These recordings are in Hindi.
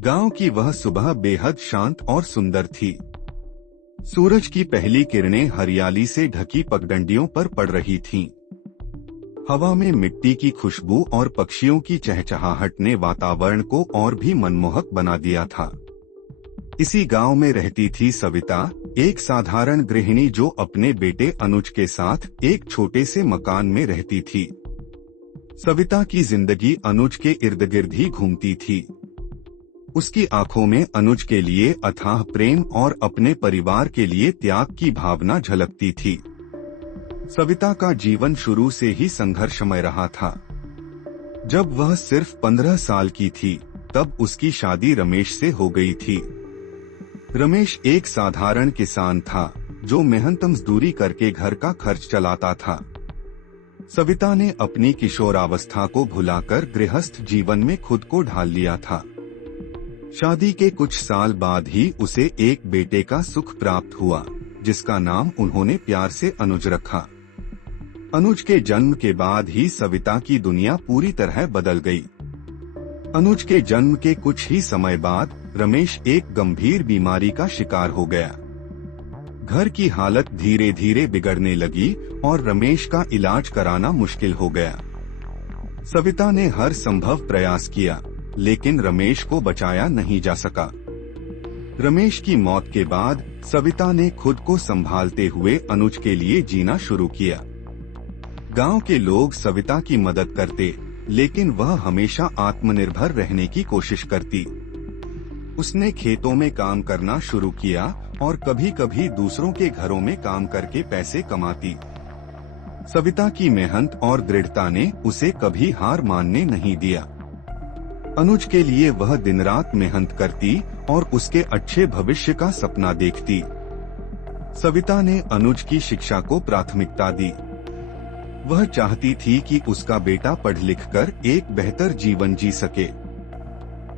गांव की वह सुबह बेहद शांत और सुंदर थी। सूरज की पहली किरणें हरियाली से ढकी पगडंडियों पर पड़ रही थीं। हवा में मिट्टी की खुशबू और पक्षियों की चहचहाहट ने वातावरण को और भी मनमोहक बना दिया था। इसी गांव में रहती थी सविता, एक साधारण गृहिणी जो अपने बेटे अनुज के साथ एक छोटे से मकान में रहती थी। सविता की जिंदगी अनुज के इर्द गिर्द ही घूमती थी। उसकी आंखों में अनुज के लिए अथाह प्रेम और अपने परिवार के लिए त्याग की भावना झलकती थी। सविता का जीवन शुरू से ही संघर्षमय रहा था। जब वह सिर्फ 15 साल की थी, तब उसकी शादी रमेश से हो गई थी। रमेश एक साधारण किसान था, जो मेहनत मजदूरी करके घर का खर्च चलाता था। सविता ने अपनी किशोरावस्था को भुलाकर गृहस्थ जीवन में खुद को ढाल लिया था। शादी के कुछ साल बाद ही उसे एक बेटे का सुख प्राप्त हुआ, जिसका नाम उन्होंने प्यार से अनुज रखा। अनुज के जन्म के बाद ही सविता की दुनिया पूरी तरह बदल गई। अनुज के जन्म के कुछ ही समय बाद रमेश एक गंभीर बीमारी का शिकार हो गया। घर की हालत धीरे धीरे बिगड़ने लगी और रमेश का इलाज कराना मुश्किल हो गया। सविता ने हर संभव प्रयास किया, लेकिन रमेश को बचाया नहीं जा सका। रमेश की मौत के बाद सविता ने खुद को संभालते हुए अनुज के लिए जीना शुरू किया। गांव के लोग सविता की मदद करते, लेकिन वह हमेशा आत्मनिर्भर रहने की कोशिश करती। उसने खेतों में काम करना शुरू किया और कभी कभी दूसरों के घरों में काम करके पैसे कमाती। सविता की मेहनत और दृढ़ता ने उसे कभी हार मानने नहीं दिया। अनुज के लिए वह दिन रात मेहनत करती और उसके अच्छे भविष्य का सपना देखती। सविता ने अनुज की शिक्षा को प्राथमिकता दी। वह चाहती थी कि उसका बेटा पढ़ लिख कर एक बेहतर जीवन जी सके।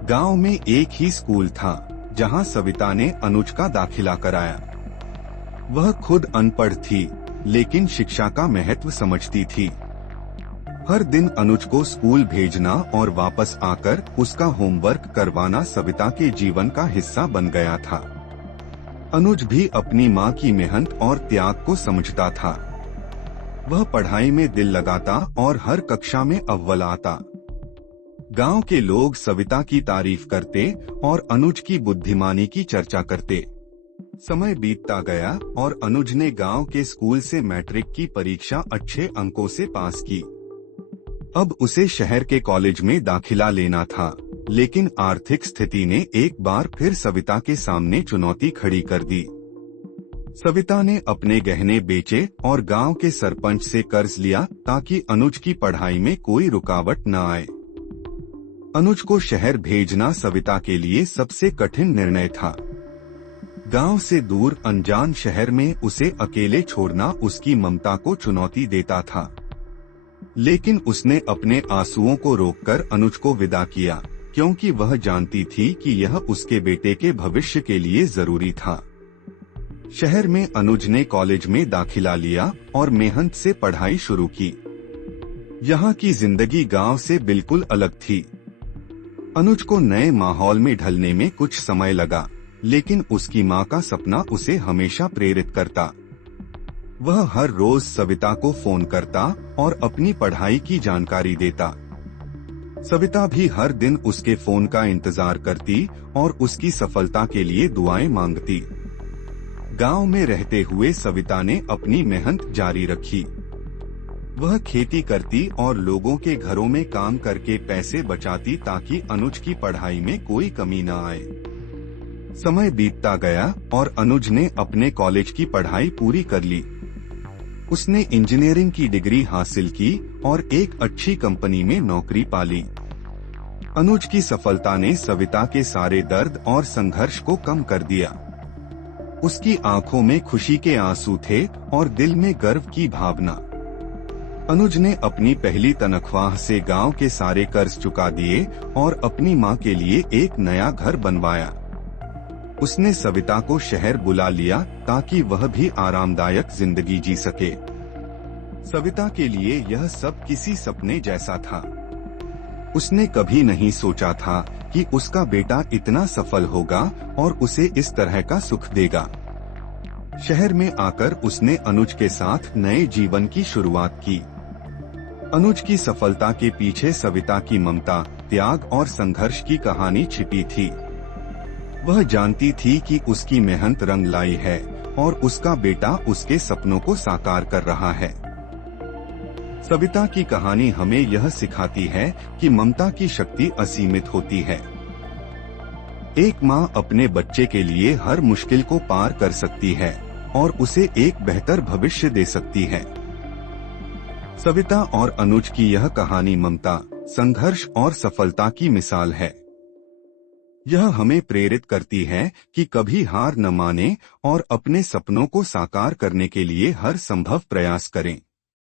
गांव में एक ही स्कूल था, जहां सविता ने अनुज का दाखिला कराया। वह खुद अनपढ़ थी, लेकिन शिक्षा का महत्व समझती थी। हर दिन अनुज को स्कूल भेजना और वापस आकर उसका होमवर्क करवाना सविता के जीवन का हिस्सा बन गया था। अनुज भी अपनी मां की मेहनत और त्याग को समझता था। वह पढ़ाई में दिल लगाता और हर कक्षा में अव्वल आता। गांव के लोग सविता की तारीफ करते और अनुज की बुद्धिमानी की चर्चा करते। समय बीतता गया और अनुज ने गांव के स्कूल से मैट्रिक की परीक्षा अच्छे अंकों से पास की। अब उसे शहर के कॉलेज में दाखिला लेना था, लेकिन आर्थिक स्थिति ने एक बार फिर सविता के सामने चुनौती खड़ी कर दी। सविता ने अपने गहने बेचे और गांव के सरपंच से कर्ज लिया ताकि अनुज की पढ़ाई में कोई रुकावट न आए। अनुज को शहर भेजना सविता के लिए सबसे कठिन निर्णय था। गांव से दूर अनजान शहर में उसे अकेले छोड़ना उसकी ममता को चुनौती देता था, लेकिन उसने अपने आंसुओं को रोककर अनुज को विदा किया, क्योंकि वह जानती थी कि यह उसके बेटे के भविष्य के लिए जरूरी था। शहर में अनुज ने कॉलेज में दाखिला लिया और मेहनत से पढ़ाई शुरू की। यहाँ की जिंदगी गांव से बिल्कुल अलग थी। अनुज को नए माहौल में ढलने में कुछ समय लगा, लेकिन उसकी मां का सपना उसे हमेशा प्रेरित करता। वह हर रोज सविता को फोन करता और अपनी पढ़ाई की जानकारी देता। सविता भी हर दिन उसके फोन का इंतजार करती और उसकी सफलता के लिए दुआएं मांगती। गांव में रहते हुए सविता ने अपनी मेहनत जारी रखी। वह खेती करती और लोगों के घरों में काम करके पैसे बचाती ताकि अनुज की पढ़ाई में कोई कमी न आए। समय बीतता गया और अनुज ने अपने कॉलेज की पढ़ाई पूरी कर ली। उसने इंजीनियरिंग की डिग्री हासिल की और एक अच्छी कंपनी में नौकरी पाली। अनुज की सफलता ने सविता के सारे दर्द और संघर्ष को कम कर दिया। उसकी आंखों में खुशी के आंसू थे और दिल में गर्व की भावना। अनुज ने अपनी पहली तनख्वाह से गांव के सारे कर्ज चुका दिए और अपनी मां के लिए एक नया घर बनवाया। उसने सविता को शहर बुला लिया ताकि वह भी आरामदायक जिंदगी जी सके। सविता के लिए यह सब किसी सपने जैसा था। उसने कभी नहीं सोचा था कि उसका बेटा इतना सफल होगा और उसे इस तरह का सुख देगा। शहर में आकर उसने अनुज के साथ नए जीवन की शुरुआत की। अनुज की सफलता के पीछे सविता की ममता, त्याग और संघर्ष की कहानी छिपी थी। वह जानती थी कि उसकी मेहनत रंग लाई है और उसका बेटा उसके सपनों को साकार कर रहा है। सविता की कहानी हमें यह सिखाती है कि ममता की शक्ति असीमित होती है। एक माँ अपने बच्चे के लिए हर मुश्किल को पार कर सकती है और उसे एक बेहतर भविष्य दे सकती है। सविता और अनुज की यह कहानी ममता, संघर्ष और सफलता की मिसाल है। यह हमें प्रेरित करती है कि कभी हार न माने और अपने सपनों को साकार करने के लिए हर संभव प्रयास करें।